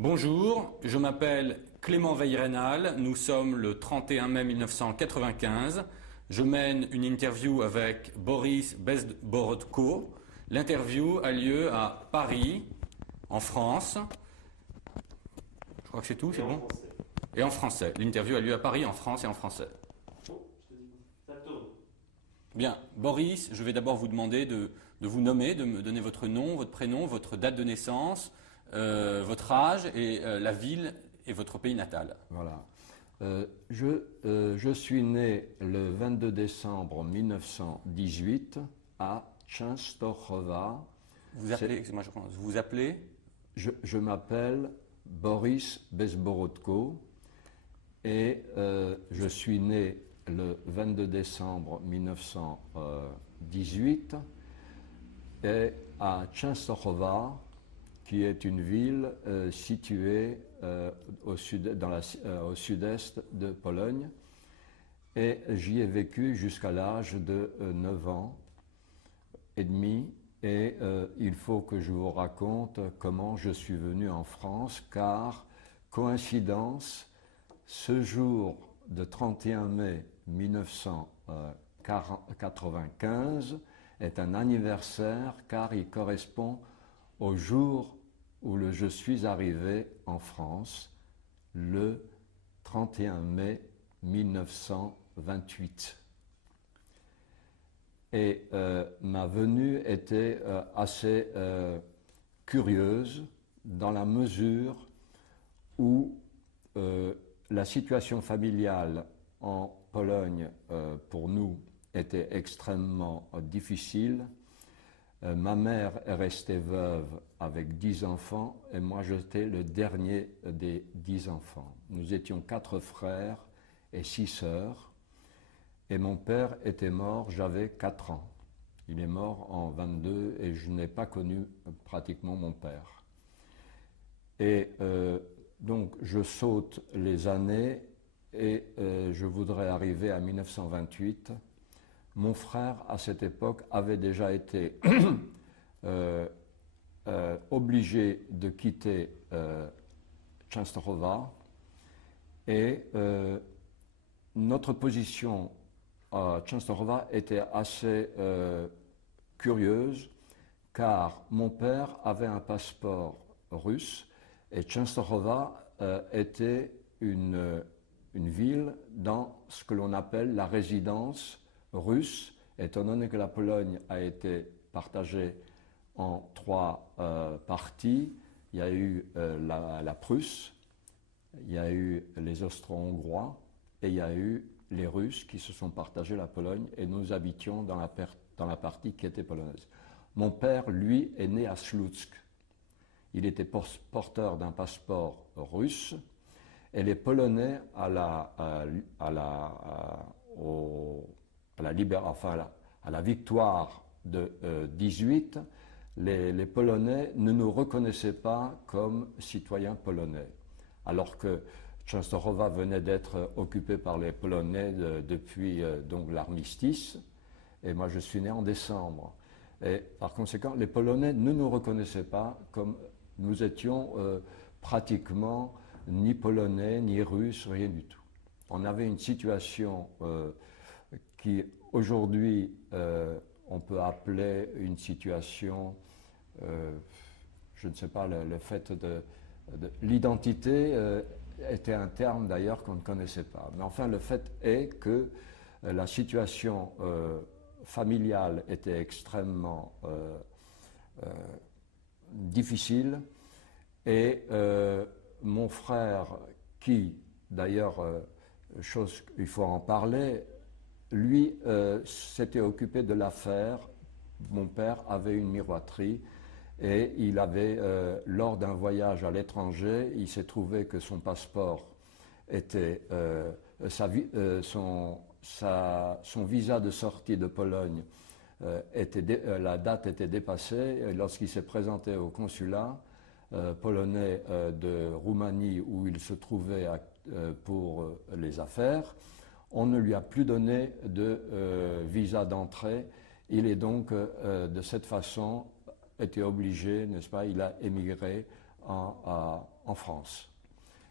Bonjour, je m'appelle Clément Veil-Rénal, nous sommes le 31 mai 1995. Je mène une interview avec Boris Bezborodko. L'interview a lieu à Paris, en France. Je crois que c'est tout, c'est bon? Et en français. L'interview a lieu à Paris, en France et en français. Ça tourne. Bien, Boris, je vais d'abord vous demander de vous nommer, de me donner votre nom, votre prénom, votre date de naissance, votre âge et la ville et votre pays natal. Voilà. Je suis né le 22 décembre 1918 à Częstochowa. Vous appelez, excusez-moi, je prononce. Vous appelez? Je m'appelle Boris Bezborodko et je suis né le 22 décembre 1918 et à Częstochowa, qui est une ville située au sud-est de Pologne. Et j'y ai vécu jusqu'à l'âge de 9 ans et demi. Et il faut que je vous raconte comment je suis venu en France, car, coïncidence, ce jour de 31 mai 1995 est un anniversaire, car il correspond au jour où je suis arrivé en France, le 31 mai 1928. Et ma venue était assez curieuse dans la mesure où la situation familiale en Pologne pour nous était extrêmement difficile. Ma mère est restée veuve avec 10 enfants et moi j'étais le dernier des 10 enfants. Nous étions 4 frères et 6 sœurs et mon père était mort, j'avais 4 ans. Il est mort en 22 et je n'ai pas connu pratiquement mon père. Et donc je saute les années et je voudrais arriver à 1928. Mon frère, à cette époque, avait déjà été obligé de quitter Częstochowa et notre position à Częstochowa était assez curieuse, car mon père avait un passeport russe et Częstochowa était une ville dans ce que l'on appelle la résidence russe, étant donné que la Pologne a été partagée en 3 parties. Il y a eu la Prusse, il y a eu les Austro-Hongrois et il y a eu les Russes qui se sont partagés la Pologne et nous habitions dans la partie qui était polonaise. Mon père, lui, est né à Słupsk. Il était porteur d'un passeport russe et les Polonais à la victoire de 18, les Polonais ne nous reconnaissaient pas comme citoyens polonais, alors que Częstochowa venait d'être occupée par les Polonais depuis donc l'armistice, et moi je suis né en décembre. Et par conséquent, les Polonais ne nous reconnaissaient pas comme nous étions pratiquement ni Polonais, ni Russes, rien du tout. On avait une situation qui aujourd'hui on peut appeler une situation, je ne sais pas, le fait de l'identité était un terme d'ailleurs qu'on ne connaissait pas. Mais enfin, le fait est que la situation familiale était extrêmement difficile et mon frère, qui d'ailleurs, il faut en parler, lui s'était occupé de l'affaire. Mon père avait une miroiterie et il avait, lors d'un voyage à l'étranger, il s'est trouvé que son passeport était, son visa de sortie de Pologne, la date était dépassée. Et lorsqu'il s'est présenté au consulat polonais de Roumanie où il se trouvait pour les affaires, on ne lui a plus donné de visa d'entrée. Il est donc de cette façon été obligé, n'est-ce pas, il a émigré en France.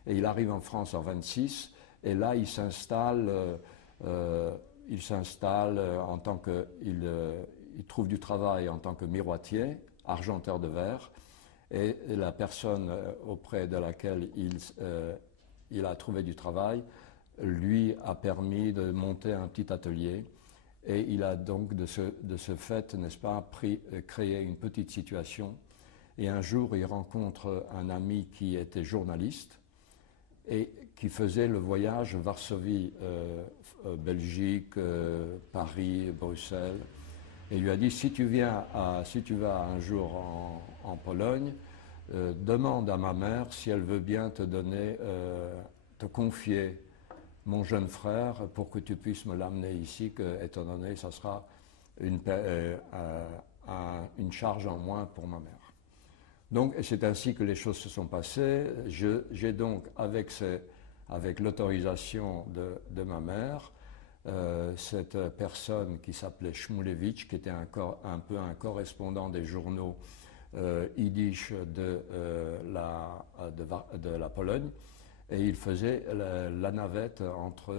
Et il arrive en France en 26, et là il s'installe en tant que, il trouve du travail en tant que miroitier, argenteur de verre, et la personne auprès de laquelle il a trouvé du travail lui a permis de monter un petit atelier, et il a donc de ce fait, n'est-ce pas, créé une petite situation. Et un jour, il rencontre un ami qui était journaliste et qui faisait le voyage Varsovie, Belgique, Paris, Bruxelles. Et il lui a dit, si tu vas un jour en Pologne, demande à ma mère si elle veut bien te confier mon jeune frère pour que tu puisses me l'amener ici, que, étant donné ça sera une charge en moins pour ma mère. Donc c'est ainsi que les choses se sont passées. J'ai donc, avec l'autorisation de ma mère, cette personne qui s'appelait Shmulevich, qui était un peu un correspondant des journaux yiddish de la Pologne, et il faisait la navette entre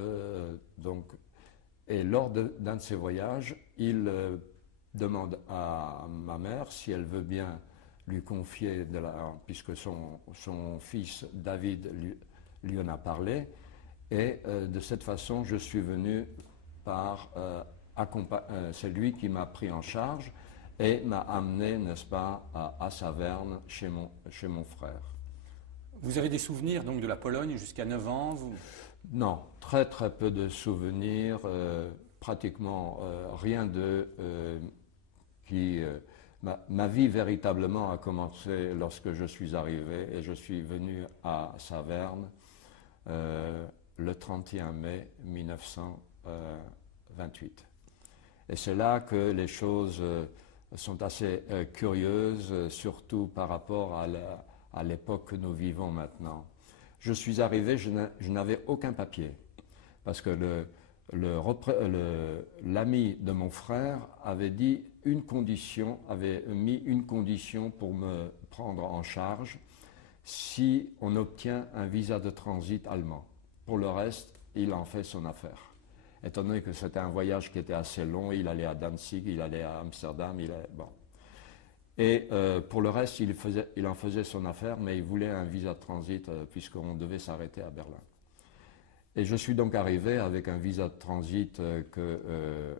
et lors d'un de ses voyages, il demande à ma mère si elle veut bien lui confier, puisque son fils David lui en a parlé, et de cette façon je suis venu c'est lui qui m'a pris en charge et m'a amené, n'est-ce pas, à Saverne chez mon frère. Vous avez des souvenirs donc de la Pologne jusqu'à 9 ans Non, très très peu de souvenirs, pratiquement rien ma vie véritablement a commencé lorsque je suis arrivé et je suis venu à Saverne le 31 mai 1928. Et c'est là que les choses sont assez curieuses, surtout par rapport à l'époque que nous vivons maintenant. Je suis arrivé, je n'avais aucun papier, parce que l'ami de mon frère avait mis une condition pour me prendre en charge, si on obtient un visa de transit allemand. Pour le reste, il en fait son affaire. Étant donné que c'était un voyage qui était assez long, il allait à Danzig, il allait à Amsterdam, bon. Et pour le reste, il en faisait son affaire, mais il voulait un visa de transit puisqu'on devait s'arrêter à Berlin. Et je suis donc arrivé avec un visa de transit que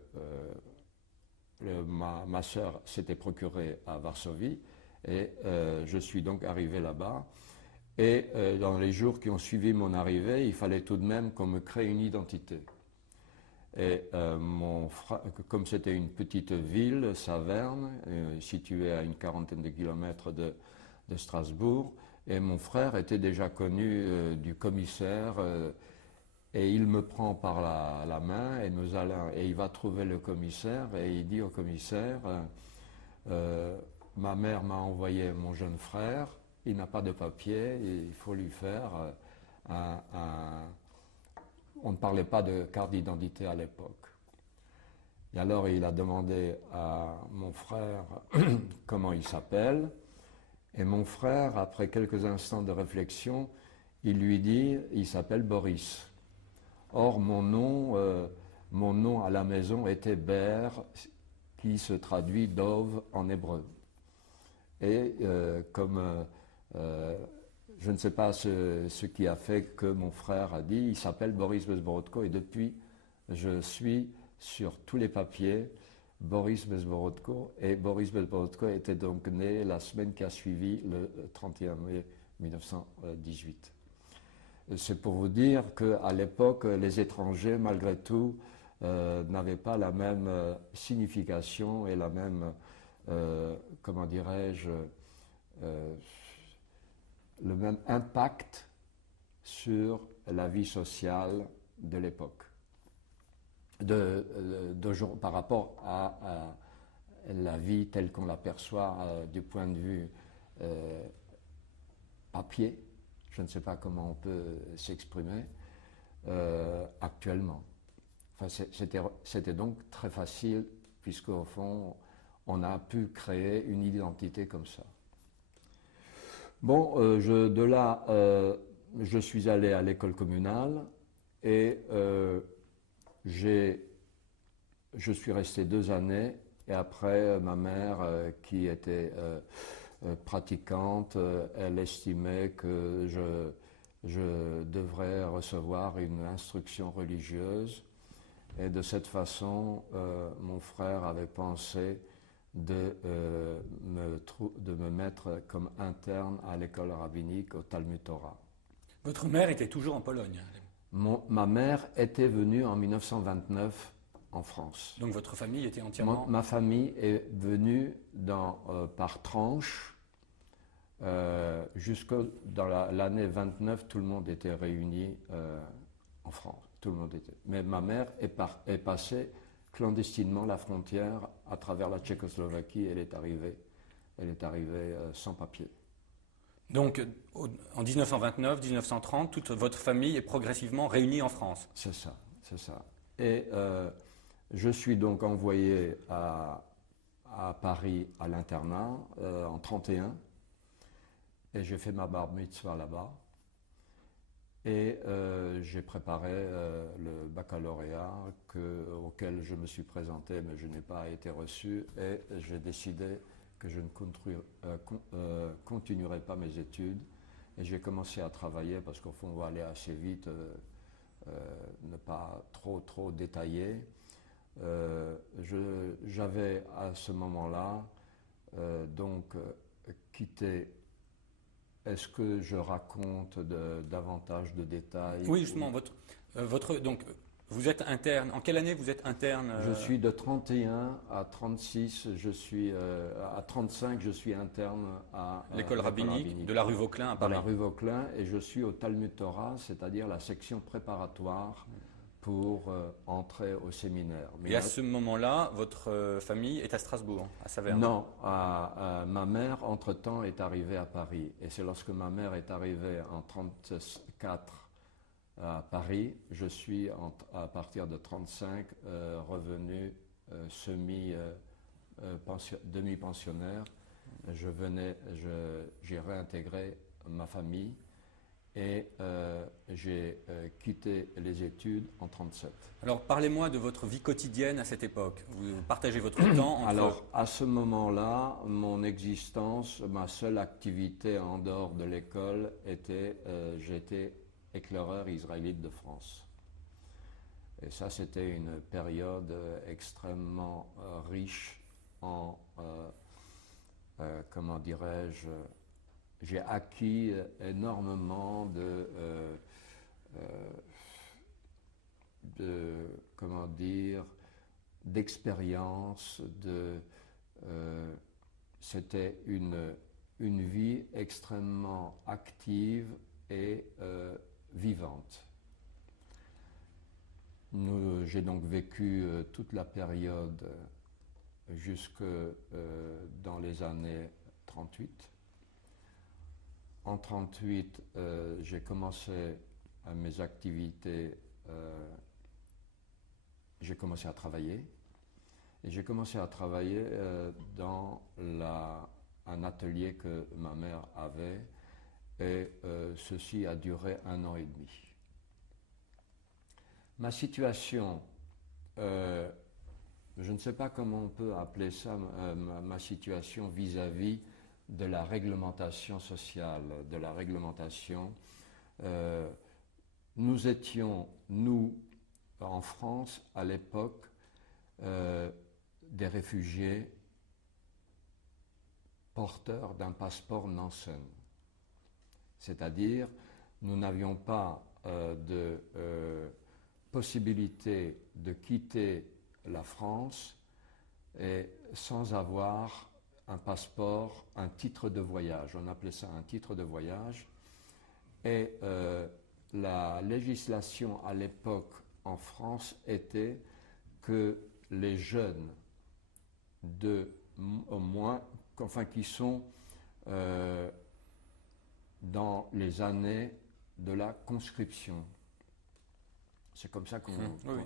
ma sœur s'était procuré à Varsovie, et je suis donc arrivé là-bas. Et dans les jours qui ont suivi mon arrivée, il fallait tout de même qu'on me crée une identité. Et comme c'était une petite ville, Saverne, située à une quarantaine de kilomètres de Strasbourg, et mon frère était déjà connu du commissaire, et il me prend par la main, et il va trouver le commissaire, et il dit au commissaire, ma mère m'a envoyé mon jeune frère, il n'a pas de papier, il faut lui faire on ne parlait pas de carte d'identité à l'époque. Et alors il a demandé à mon frère comment il s'appelle, et mon frère, après quelques instants de réflexion, il lui dit, il s'appelle Boris. Or mon nom à la maison était Ber, qui se traduit Dov en hébreu. Et je ne sais pas ce qui a fait que mon frère a dit, il s'appelle Boris Bezborodko, et depuis, je suis sur tous les papiers Boris Bezborodko, et Boris Bezborodko était donc né la semaine qui a suivi le 31 mai 1918. C'est pour vous dire qu'à l'époque, les étrangers, malgré tout, n'avaient pas la même signification et la même, comment dirais-je, le même impact sur la vie sociale de l'époque, par rapport à la vie telle qu'on l'aperçoit du point de vue papier, je ne sais pas comment on peut s'exprimer, actuellement. Enfin, c'était donc très facile, puisqu'au fond, on a pu créer une identité comme ça. Bon, de là, je suis allé à l'école communale et je suis resté 2 années. Et après, ma mère, qui était pratiquante, elle estimait que je devrais recevoir une instruction religieuse. Et de cette façon, mon frère avait pensé de me mettre comme interne à l'école rabbinique au Talmud Torah. Votre mère était toujours en Pologne. Ma mère était venue en 1929 en France. Donc votre famille était entièrement... Ma famille est venue par tranches. Jusque dans l'année 29, tout le monde était réuni en France. Tout le monde était. Mais ma mère est passée clandestinement la frontière à travers la Tchécoslovaquie. Elle est arrivée sans papier. Donc en 1929, 1930, toute votre famille est progressivement réunie en France. C'est ça, c'est ça. Et je suis donc envoyé à Paris à l'internat en 1931. Et j'ai fait ma bar mitzvah là-bas. Et j'ai préparé le baccalauréat auquel je me suis présenté, mais je n'ai pas été reçu. Et j'ai décidé que je ne continuerai pas mes études. Et j'ai commencé à travailler, parce qu'au fond, on va aller assez vite, ne pas trop détailler. J'avais à ce moment-là donc quitté. Est-ce que je raconte davantage de détails? Oui, justement. Donc, vous êtes interne. En quelle année vous êtes interne? Je suis de 31 à 36. À 35, je suis interne à l'école rabbinique de la rue Vauquelin à Paris. De la rue Vauquelin, et je suis au Talmud Torah, c'est-à-dire la section préparatoire pour entrer au séminaire. Et à ce moment-là, votre famille est à Strasbourg, à Saverne? Non, ma mère, entre-temps, est arrivée à Paris. Et c'est lorsque ma mère est arrivée en 1934 à Paris, je suis, à partir de 1935, revenu demi-pensionnaire. J'ai réintégré ma famille. Et j'ai quitté les études en 1937. Alors, parlez-moi de votre vie quotidienne à cette époque. Vous partagez votre temps entre... Alors, à ce moment-là, mon existence, ma seule activité en dehors de l'école était, j'étais éclaireur israélite de France. Et ça, c'était une période extrêmement riche en, comment dirais-je, j'ai acquis énormément comment dire, d'expérience. C'était une vie extrêmement active et vivante. J'ai donc vécu toute la période jusque dans les années 38. En 1938, j'ai commencé mes activités, j'ai commencé à travailler. Et j'ai commencé à travailler dans un atelier que ma mère avait, et ceci a duré 1 an et demi. Ma situation, je ne sais pas comment on peut appeler ça, ma situation vis-à-vis de la réglementation sociale, de la réglementation. Nous étions, en France, à l'époque, des réfugiés porteurs d'un passeport Nansen. C'est-à-dire, nous n'avions pas de possibilité de quitter la France et sans avoir un passeport, un titre de voyage. On appelait ça un titre de voyage. Et la législation à l'époque en France était que les jeunes qui sont dans les années de la conscription. C'est comme ça qu'on... Oui.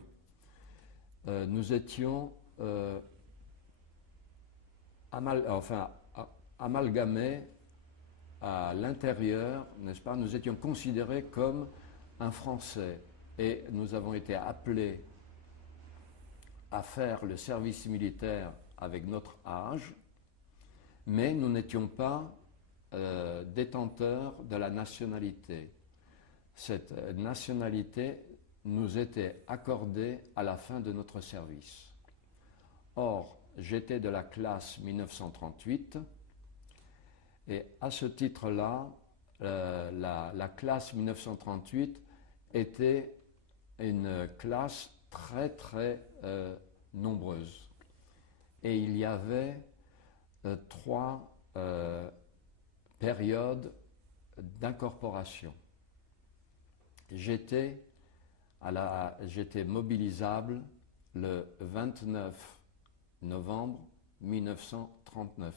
Nous étions amalgamés à l'intérieur, n'est-ce pas, nous étions considérés comme un Français et nous avons été appelés à faire le service militaire avec notre âge, mais nous n'étions pas détenteurs de la nationalité. Cette nationalité nous était accordée à la fin de notre service. Or, j'étais de la classe 1938 et à ce titre-là, la classe 1938 était une classe très très nombreuse. Et il y avait 3 périodes d'incorporation. J'étais mobilisable le 29 novembre 1939.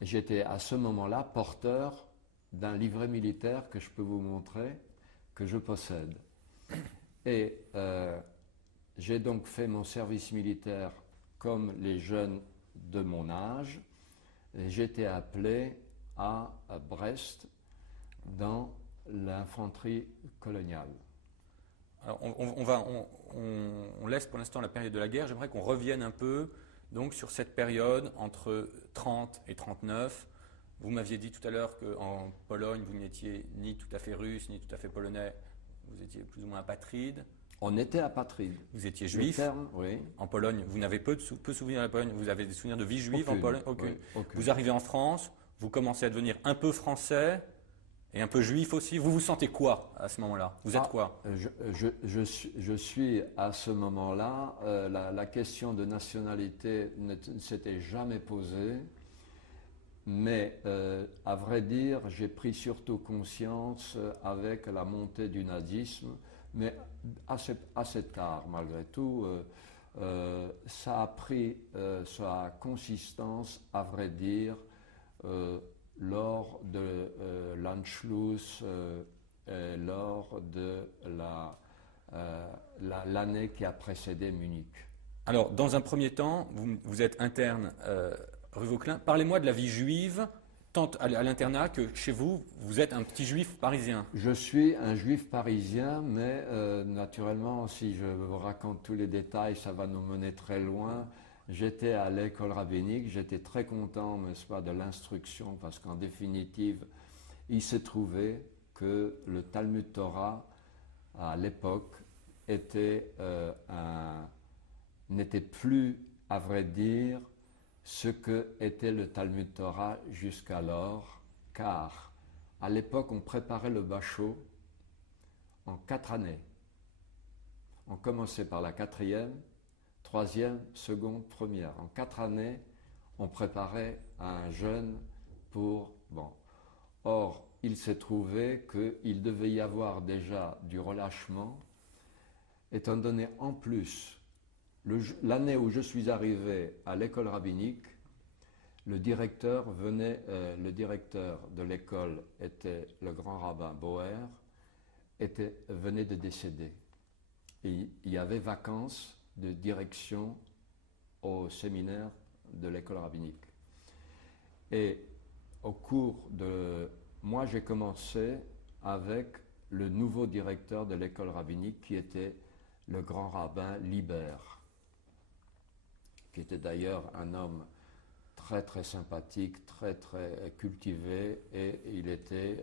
J'étais à ce moment-là porteur d'un livret militaire que je peux vous montrer, que je possède. Et j'ai donc fait mon service militaire comme les jeunes de mon âge. J'étais appelé à Brest dans l'infanterie coloniale. Alors on laisse pour l'instant la période de la guerre. J'aimerais qu'on revienne un peu donc, sur cette période entre 30 et 39. Vous m'aviez dit tout à l'heure qu'en Pologne, vous n'étiez ni tout à fait russe, ni tout à fait polonais. Vous étiez plus ou moins apatride. On était apatride. Vous étiez juif. Oui. En Pologne, vous n'avez peu de souvenirs de la Pologne. Vous avez des souvenirs de vie juive en Pologne? Aucune. Oui, aucune. Vous arrivez en France, vous commencez à devenir un peu français et un peu juif aussi. Vous vous sentez quoi à ce moment-là? Vous êtes quoi? Je suis à ce moment-là, la question de nationalité ne s'était jamais posée, mais à vrai dire, j'ai pris surtout conscience avec la montée du nazisme, mais assez tard malgré tout. Ça a pris sa consistance, à vrai dire, lors de l'Anschluss, lors de l'année qui a précédé Munich. Alors, dans un premier temps, vous êtes interne rue Vauquelin. Parlez-moi de la vie juive, tant à l'internat que chez vous. Vous êtes un petit juif parisien. Je suis un juif parisien, mais naturellement, si je vous raconte tous les détails, ça va nous mener très loin. J'étais à l'école rabbinique, j'étais très content, n'est-ce pas, de l'instruction, parce qu'en définitive, il s'est trouvé que le Talmud Torah, à l'époque, n'était plus, à vrai dire, ce que était le Talmud Torah jusqu'alors, car à l'époque, on préparait le bachot en 4 années. On commençait par la 4e, 3e, seconde, première. En 4 années, on préparait un jeune pour... Bon. Or, il s'est trouvé qu'il devait y avoir déjà du relâchement, étant donné en plus, l'année où je suis arrivé à l'école rabbinique, le directeur de l'école était le grand rabbin Boer, venait de décéder. Et il y avait vacances de direction au séminaire de l'école rabbinique. Et au cours de... Moi, j'ai commencé avec le nouveau directeur de l'école rabbinique qui était le grand rabbin Libert, qui était d'ailleurs un homme très très sympathique, très très cultivé, et il était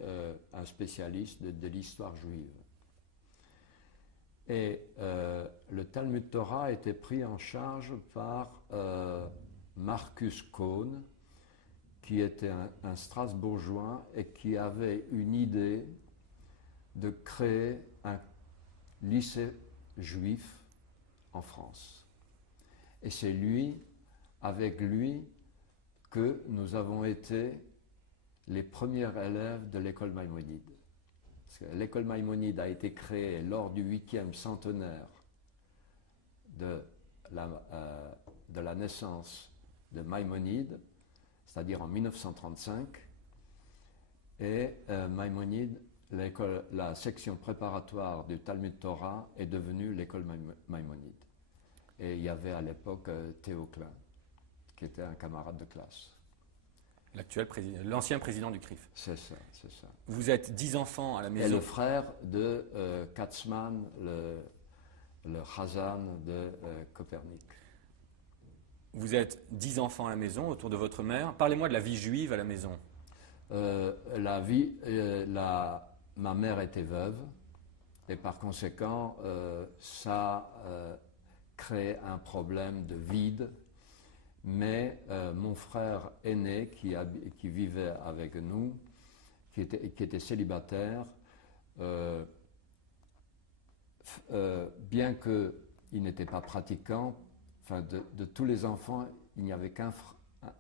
un spécialiste de l'histoire juive. Et le Talmud Torah a été pris en charge par Marcus Cohn, qui était un Strasbourgeois et qui avait une idée de créer un lycée juif en France. Et c'est avec lui, que nous avons été les premiers élèves de l'école Maïmonide. Parce que l'école Maïmonide a été créée lors du 8e centenaire de la naissance de Maïmonide, c'est-à-dire en 1935, et Maïmonide, la section préparatoire du Talmud Torah est devenue l'école Maïmonide. Et il y avait à l'époque Théo Klein, qui était un camarade de classe. L'ancien président du CRIF. C'est ça, c'est ça. Vous êtes 10 enfants à la Et maison. le frère de Katzmann, le Chazan de Copernic. Vous êtes 10 enfants à la maison autour de votre mère. Parlez-moi de la vie juive à la maison. Ma mère était veuve et par conséquent, ça crée un problème de vide. Mais mon frère aîné qui vivait avec nous, qui était célibataire, bien qu'il n'était pas pratiquant, enfin de tous les enfants, il n'y avait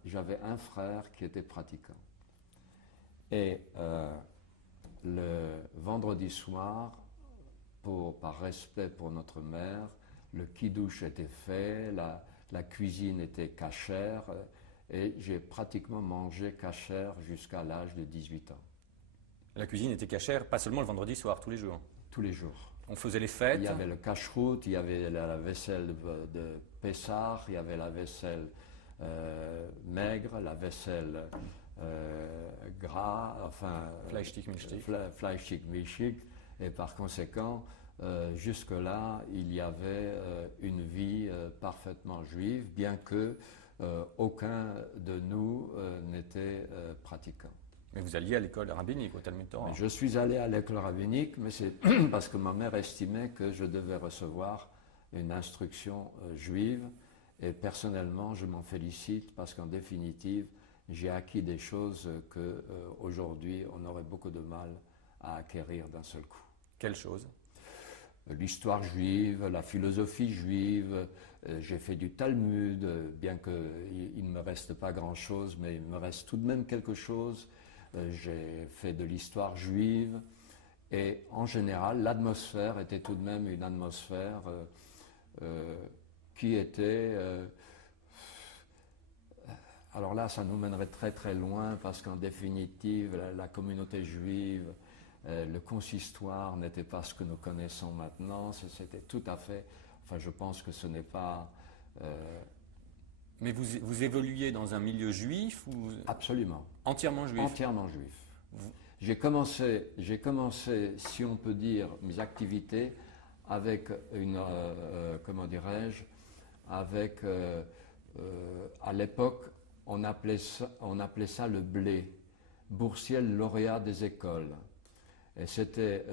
j'avais un frère qui était pratiquant. Et le vendredi soir, par respect pour notre mère, le kiddush était fait, la cuisine était cachère, et j'ai pratiquement mangé cachère jusqu'à l'âge de 18 ans. La cuisine était cachère, pas seulement le vendredi soir, tous les jours. Tous les jours. On faisait les fêtes. Il y avait le cache-route, il y avait la vaisselle de Pessah, il y avait la vaisselle maigre, la vaisselle gras, enfin Fleischig Milchig, et par conséquent, jusque-là, il y avait une vie parfaitement juive, bien que aucun de nous n'était pratiquant. Mais vous alliez à l'école rabbinique, au Talmud Torah. Je suis allé à l'école rabbinique, mais c'est parce que ma mère estimait que je devais recevoir une instruction juive. Et personnellement, je m'en félicite parce qu'en définitive, j'ai acquis des choses que aujourd'hui, on aurait beaucoup de mal à acquérir d'un seul coup. Quelles choses? L'histoire juive, la philosophie juive, j'ai fait du Talmud, bien qu'il ne me reste pas grand-chose, mais il me reste tout de même quelque chose. J'ai fait de l'histoire juive et en général, l'atmosphère était tout de même une atmosphère qui était... alors là, ça nous mènerait très très loin parce qu'en définitive, la communauté juive, le consistoire n'était pas ce que nous connaissons maintenant. C'était tout à fait... Enfin, je pense que ce n'est pas... Mais vous évoluiez dans un milieu juif ou... Absolument. Entièrement juif? Entièrement juif. J'ai commencé, si on peut dire, mes activités avec comment dirais-je, avec, à l'époque, on appelait ça le blé, boursier lauréat des écoles. Et c'était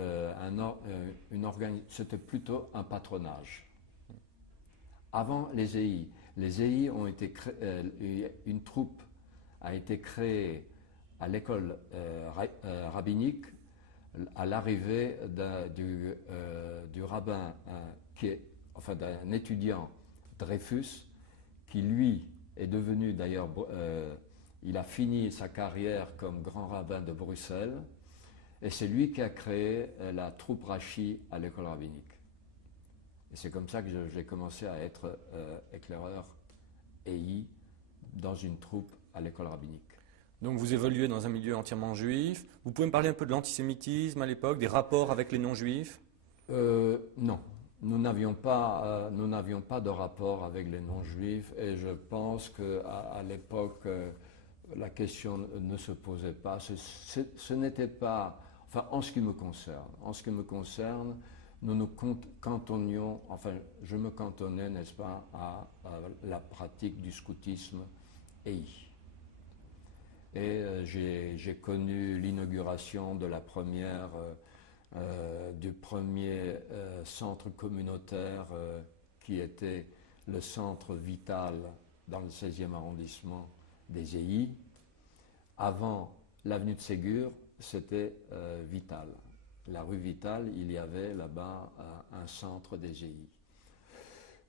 c'était plutôt un patronage. Avant les EI. Les EI ont été une troupe a été créée à l'école rabbinique à l'arrivée du rabbin, d'un étudiant Dreyfus, qui lui est devenu d'ailleurs, il a fini sa carrière comme grand rabbin de Bruxelles, et c'est lui qui a créé la troupe Rachi à l'école rabbinique. Et c'est comme ça que j'ai commencé à être éclaireur EI dans une troupe à l'école rabbinique. Donc vous évoluez dans un milieu entièrement juif. Vous pouvez me parler un peu de l'antisémitisme à l'époque, des rapports avec les non-juifs? Non, nous n'avions pas de rapport avec les non-juifs et je pense qu'à l'époque, la question ne se posait pas. Ce n'était pas, enfin en ce qui me concerne, nous nous cantonnions, enfin je me cantonnais, n'est-ce pas, à la pratique du scoutisme EI. Et j'ai connu l'inauguration de du premier centre communautaire qui était le centre Vital dans le 16e arrondissement des EI. Avant l'avenue de Ségur, c'était Vital. La rue Vital, il y avait là-bas un centre des EI.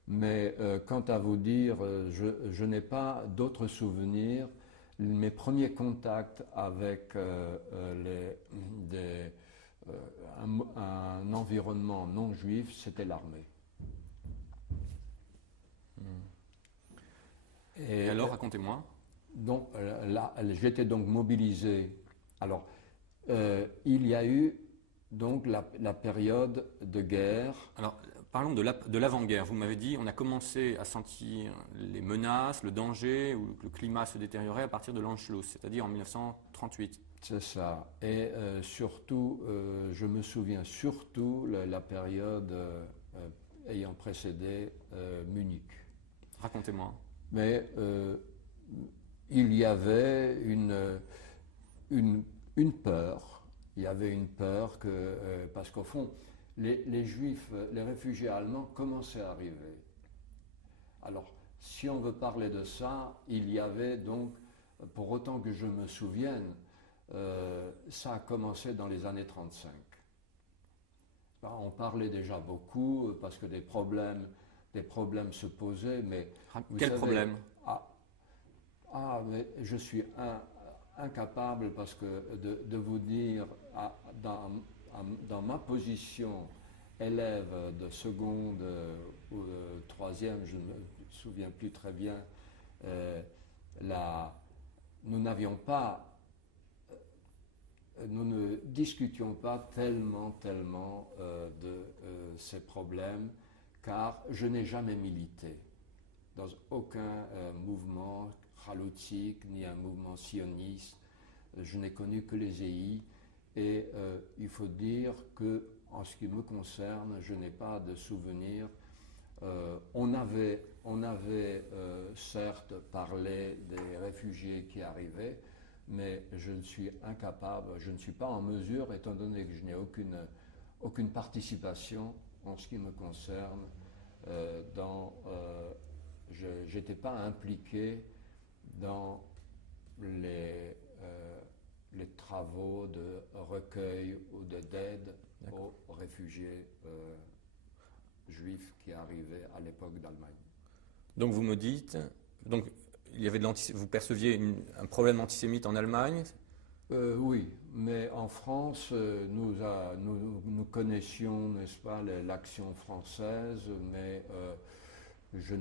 Mais quant à vous dire, je n'ai pas d'autres souvenirs. Mes premiers contacts avec un environnement non juif, c'était l'armée. Et alors, racontez-moi. Donc, j'étais donc mobilisé. Alors, il y a eu donc la période de guerre. Alors, Parlons de l'avant-guerre. Vous m'avez dit, on a commencé à sentir les menaces, le danger, ou que le climat se détériorait à partir de l'Anschluss, c'est-à-dire en 1938. C'est ça. Et surtout, je me souviens surtout la période ayant précédé Munich. Racontez-moi. Mais il y avait une peur. Il y avait une peur que, parce qu'au fond, les Juifs, les réfugiés allemands commençaient à arriver. Alors, si on veut parler de ça, il y avait donc, pour autant que je me souvienne, ça a commencé dans les années 35. On parlait déjà beaucoup parce que des problèmes se posaient, mais... Quel problème? Mais je suis incapable parce que de vous dire, dans ma position élève de seconde ou de troisième, je ne me souviens plus très bien, nous ne discutions pas tellement de ces problèmes, car je n'ai jamais milité dans aucun mouvement haloutzik, ni un mouvement sioniste. Je n'ai connu que les EI, et il faut dire que, en ce qui me concerne, je n'ai pas de souvenir. On avait certes parlé des réfugiés qui arrivaient, mais je ne suis incapable, je ne suis pas en mesure, étant donné que je n'ai aucune participation en ce qui me concerne, je n'étais pas impliqué dans les travaux de recueil ou d'aide aux réfugiés juifs qui arrivaient à l'époque d'Allemagne. Donc vous me dites, il y avait vous perceviez un problème antisémite en Allemagne? Oui, mais en France, nous connaissions, n'est-ce pas, l'action française, mais je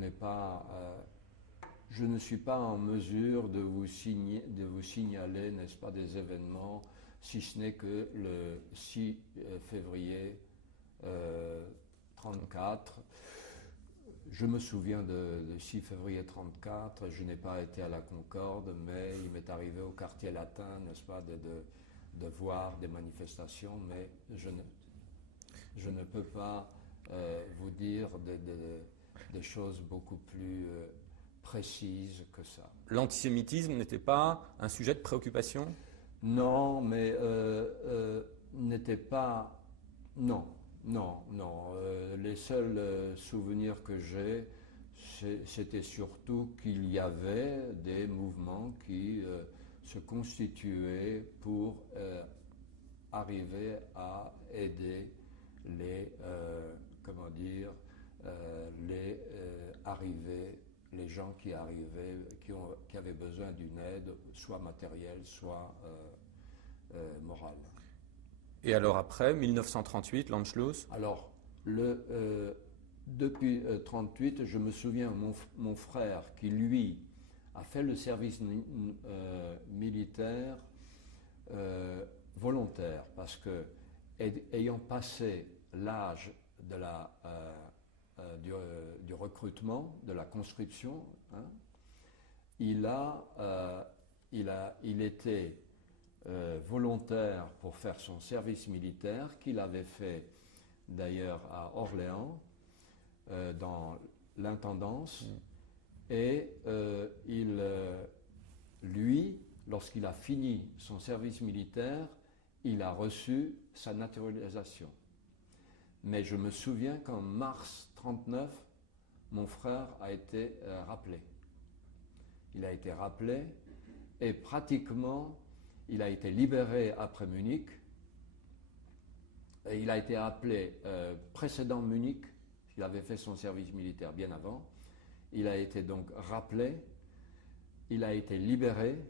ne suis pas en mesure de vous signaler, n'est-ce pas, des événements, si ce n'est que le 6 février 1934. Je me souviens de 6 février 1934, je n'ai pas été à la Concorde, mais il m'est arrivé au quartier latin, n'est-ce pas, de voir des manifestations, mais je ne peux pas vous dire des choses beaucoup plus précises que ça. L'antisémitisme n'était pas un sujet de préoccupation? Non, mais n'était pas... Non. Les seuls souvenirs que j'ai, c'était surtout qu'il y avait des mouvements qui se constituaient pour arriver à aider les gens qui arrivaient, qui avaient besoin d'une aide, soit matérielle, soit morale. Et alors après, 1938, l'Anschluss? Alors, depuis 1938, je me souviens, mon frère, qui lui a fait le service militaire volontaire, parce que, ayant passé l'âge du recrutement, de la conscription, hein, il était volontaire pour faire son service militaire, qu'il avait fait d'ailleurs à Orléans, dans l'intendance, et lui, lorsqu'il a fini son service militaire, il a reçu sa naturalisation. Mais je me souviens qu'en mars 1939, mon frère a été rappelé. Il a été rappelé, et pratiquement il a été libéré après Munich, et il a été appelé précédent Munich, il avait fait son service militaire bien avant, il a été donc rappelé, il a été libéré,